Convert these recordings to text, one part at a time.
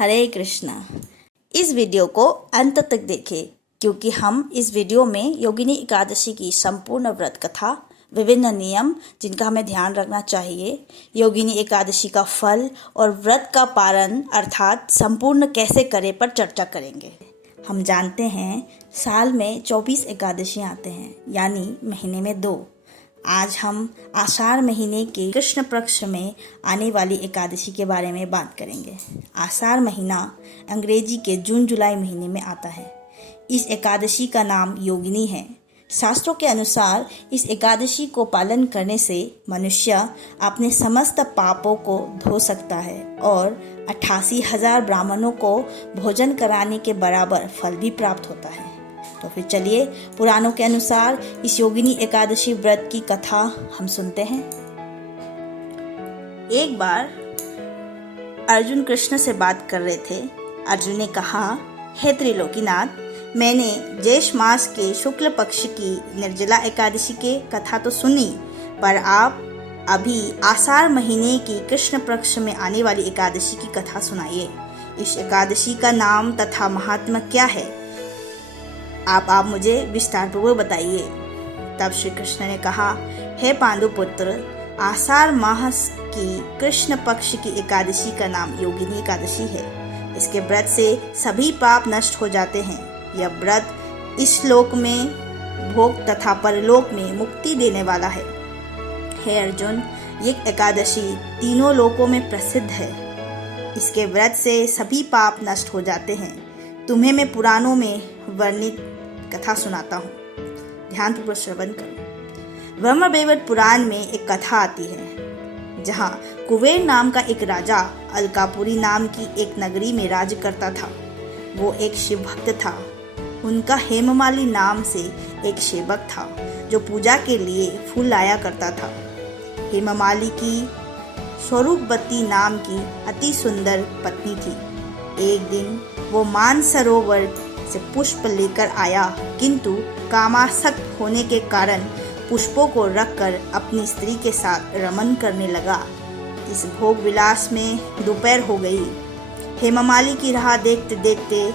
हरे कृष्णा। इस वीडियो को अंत तक देखें क्योंकि हम इस वीडियो में योगिनी एकादशी की संपूर्ण व्रत कथा, विभिन्न नियम जिनका हमें ध्यान रखना चाहिए, योगिनी एकादशी का फल और व्रत का पालन अर्थात संपूर्ण कैसे करें पर चर्चा करेंगे। हम जानते हैं साल में 24 एकादशियाँ आते हैं, यानी महीने में 2। आज हम आषाढ़ महीने के कृष्ण पक्ष में आने वाली एकादशी के बारे में बात करेंगे। आषाढ़ महीना अंग्रेजी के जून जुलाई महीने में आता है। इस एकादशी का नाम योगिनी है। शास्त्रों के अनुसार इस एकादशी को पालन करने से मनुष्य अपने समस्त पापों को धो सकता है और 88,000 ब्राह्मणों को भोजन कराने के बराबर फल भी प्राप्त होता है। तो फिर चलिए पुराणों के अनुसार इस योगिनी एकादशी व्रत की कथा हम सुनते हैं। एक बार अर्जुन कृष्ण से बात कर रहे थे। अर्जुन ने कहा, हे त्रिलोकीनाथ, मैंने ज्येष्ठ मास के शुक्ल पक्ष की निर्जला एकादशी की कथा तो सुनी, पर आप अभी आषाढ़ महीने की कृष्ण पक्ष में आने वाली एकादशी की कथा सुनाइए। इस एकादशी का नाम तथा महात्मा क्या है, आप मुझे विस्तार पूर्वक बताइए। तब श्री कृष्ण ने कहा, हे पांडुपुत्र, आषाढ़ मास की कृष्ण पक्ष की एकादशी का नाम योगिनी एकादशी है। इसके व्रत से सभी पाप नष्ट हो जाते हैं। यह व्रत इस लोक में भोग तथा परलोक में मुक्ति देने वाला है। हे अर्जुन, ये एकादशी तीनों लोकों में प्रसिद्ध है। इसके व्रत से सभी पाप नष्ट हो जाते हैं। तुम्हें मैं पुराणों में वर्णित कथा सुनाता हूँ, ध्यानपूर्वक श्रवण करो। ब्रह्मवैवर्त पुराण में एक कथा आती है जहाँ कुबेर नाम का एक राजा अलकापुरी नाम की एक नगरी में राज करता था। वो एक शिव भक्त था। उनका हेममाली नाम से एक सेवक था जो पूजा के लिए फूल लाया करता था। हेममाली की स्वरूपवती नाम की अति सुंदर पत्नी थी। एक दिन वो मानसरोवर से पुष्प लेकर आया, किंतु कामासक्त होने के कारण पुष्पों को रखकर अपनी स्त्री के साथ रमन करने लगा। इस भोग विलास में दोपहर हो गई। हेममाली की राह देखते देखते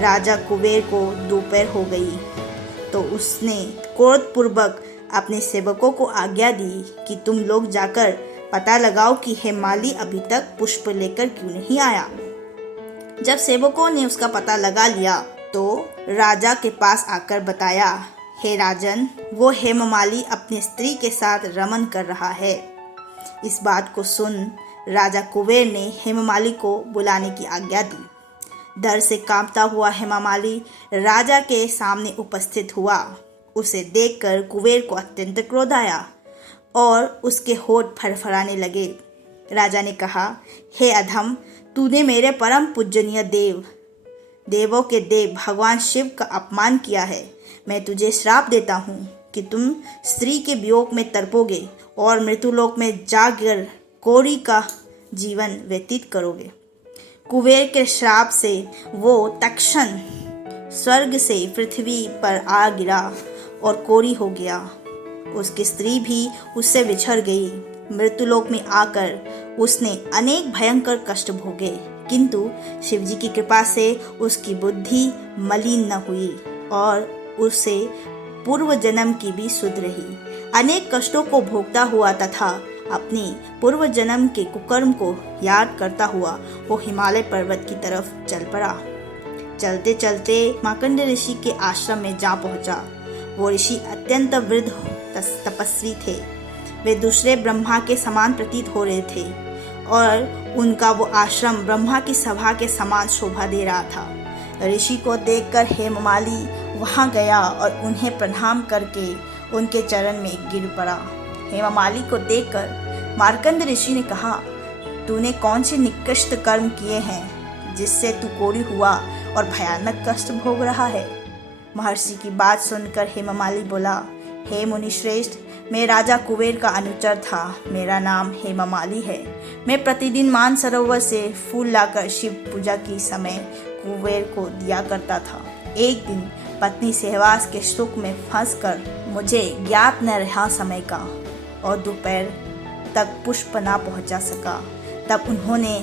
राजा कुबेर को दोपहर हो गई, तो उसने क्रोधपूर्वक अपने सेवकों को आज्ञा दी कि तुम लोग जाकर पता लगाओ कि हेममाली अभी तक पुष्प लेकर क्यों नहीं आया। जब सेवकों ने उसका पता लगा लिया तो राजा के पास आकर बताया, हे राजन, वो हेममाली अपनी स्त्री के साथ रमन कर रहा है। इस बात को सुन राजा कुबेर ने हेममाली को बुलाने की आज्ञा दी। डर से कांपता हुआ हेममाली राजा के सामने उपस्थित हुआ। उसे देखकर कुबेर को अत्यंत क्रोध आया और उसके होठ फड़फड़ाने लगे। राजा ने कहा, हे अधम, तूने मेरे परम पूजनीय देवों के देव भगवान शिव का अपमान किया है। मैं तुझे श्राप देता हूँ कि तुम स्त्री के वियोग में तड़पोगे और मृत्युलोक में जाकर कोरी का जीवन व्यतीत करोगे। कुबेर के श्राप से वो तत्क्षण स्वर्ग से पृथ्वी पर आ गिरा और कोरी हो गया। उसकी स्त्री भी उससे बिछड़ गई। मृत्युलोक में आकर उसने अनेक भयंकर कष्ट भोगे, किंतु शिवजी की कृपा से उसकी बुद्धि मलिन न हुई और उसे पूर्व जन्म की भी सुध रही। अनेक कष्टों को भोगता हुआ तथा अपनी पूर्व जन्म के कुकर्म को याद करता हुआ वो हिमालय पर्वत की तरफ चल पड़ा। चलते चलते मार्कंडेय ऋषि के आश्रम में जा पहुंचा। वो ऋषि अत्यंत वृद्ध तपस्वी थे। वे दूसरे ब्रह्मा के समान प्रतीत हो रहे थे और उनका वो आश्रम ब्रह्मा की सभा के समान शोभा दे रहा था। ऋषि को देखकर हेममाली वहां गया और उन्हें प्रणाम करके उनके चरण में गिर पड़ा। हेममाली को देखकर मार्कंडेय ऋषि ने कहा, तूने कौन से निकृष्ट कर्म किए हैं जिससे तू कोढ़ी हुआ और भयानक कष्ट भोग रहा है। महर्षि की बात सुनकर हेममाली बोला, हे मुनिश्रेष्ठ, मैं राजा कुबेर का अनुचर था। मेरा नाम हेममाली है। मैं प्रतिदिन मानसरोवर से फूल लाकर शिव पूजा के समय कुबेर को दिया करता था। एक दिन पत्नी सहवास के सुख में फंसकर मुझे ज्ञात न रहा समय का और दोपहर तक पुष्प ना पहुंचा सका। तब उन्होंने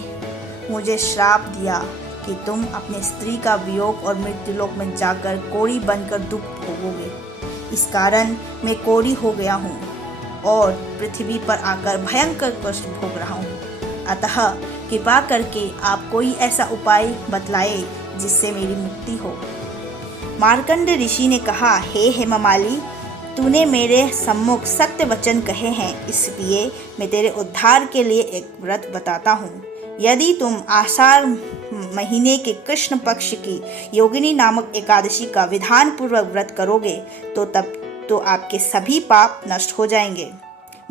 मुझे श्राप दिया कि तुम अपने स्त्री का वियोग और मृत्युलोक में जाकर कोढ़ी बनकर दुख भोगोगे। इस कारण मैं कोढ़ी हो गया हूँ और पृथ्वी पर आकर भयंकर कष्ट भोग रहा हूँ। अतः कृपा करके आप कोई ऐसा उपाय बतलाए जिससे मेरी मुक्ति हो। मार्कंड ऋषि ने कहा, हे हेममाली, तूने मेरे सम्मुख सत्य वचन कहे हैं, इसलिए मैं तेरे उद्धार के लिए एक व्रत बताता हूँ। यदि तुम आषाढ़ महीने के कृष्ण पक्ष की योगिनी नामक एकादशी का विधान पूर्वक व्रत करोगे तो तब तो आपके सभी पाप नष्ट हो जाएंगे।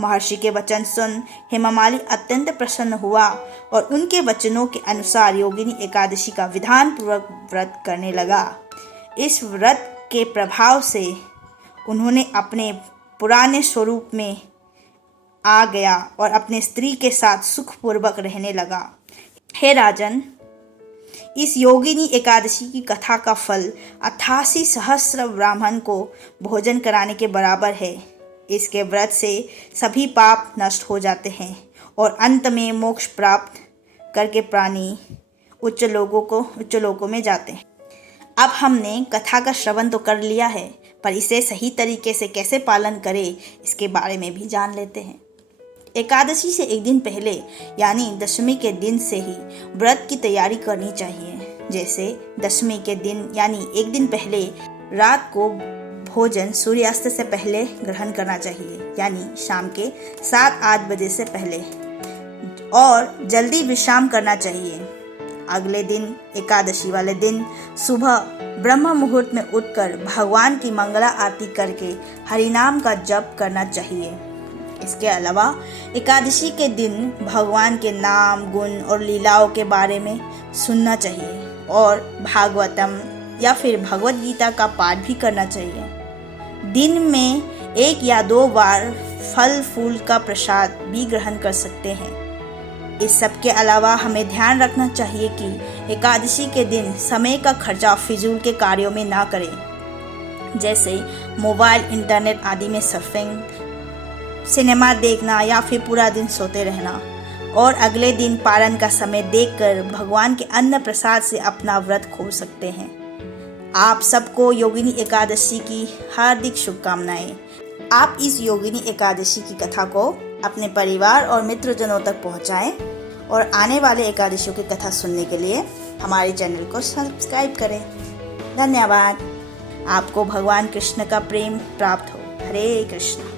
महर्षि के वचन सुन हेममाली अत्यंत प्रसन्न हुआ और उनके वचनों के अनुसार योगिनी एकादशी का विधान पूर्वक व्रत करने लगा। इस व्रत के प्रभाव से उन्होंने अपने पुराने स्वरूप में आ गया और अपने स्त्री के साथ सुखपूर्वक रहने लगा। हे राजन, इस योगिनी एकादशी की कथा का फल 88 सहस्र ब्राह्मण को भोजन कराने के बराबर है। इसके व्रत से सभी पाप नष्ट हो जाते हैं और अंत में मोक्ष प्राप्त करके प्राणी उच्च लोकों में जाते हैं। अब हमने कथा का श्रवण तो कर लिया है, पर इसे सही तरीके से कैसे पालन करें इसके बारे में भी जान लेते हैं। एकादशी से एक दिन पहले यानी दशमी के दिन से ही व्रत की तैयारी करनी चाहिए। जैसे दशमी के दिन यानी एक दिन पहले रात को भोजन सूर्यास्त से पहले ग्रहण करना चाहिए, यानी शाम के 7-8 बजे से पहले, और जल्दी विश्राम करना चाहिए। अगले दिन एकादशी वाले दिन सुबह ब्रह्म मुहूर्त में उठकर भगवान की मंगला आरती करके हरिनाम का जप करना चाहिए। इसके अलावा एकादशी के दिन भगवान के नाम, गुण और लीलाओं के बारे में सुनना चाहिए और भागवतम या फिर भगवत गीता का पाठ भी करना चाहिए। दिन में 1 या 2 बार फल फूल का प्रसाद भी ग्रहण कर सकते हैं। इस सब के अलावा हमें ध्यान रखना चाहिए कि एकादशी के दिन समय का खर्चा फिजूल के कार्यों में ना करें, जैसे मोबाइल, इंटरनेट आदि में सर्फिंग, सिनेमा देखना या फिर पूरा दिन सोते रहना, और अगले दिन पारण का समय देखकर भगवान के अन्न प्रसाद से अपना व्रत खोल सकते हैं। आप सबको योगिनी एकादशी की हार्दिक शुभकामनाएं। आप इस योगिनी एकादशी की कथा को अपने परिवार और मित्रजनों तक पहुंचाएं और आने वाले एकादशियों की कथा सुनने के लिए हमारे चैनल को सब्सक्राइब करें। धन्यवाद। आपको भगवान कृष्ण का प्रेम प्राप्त हो। हरे कृष्ण।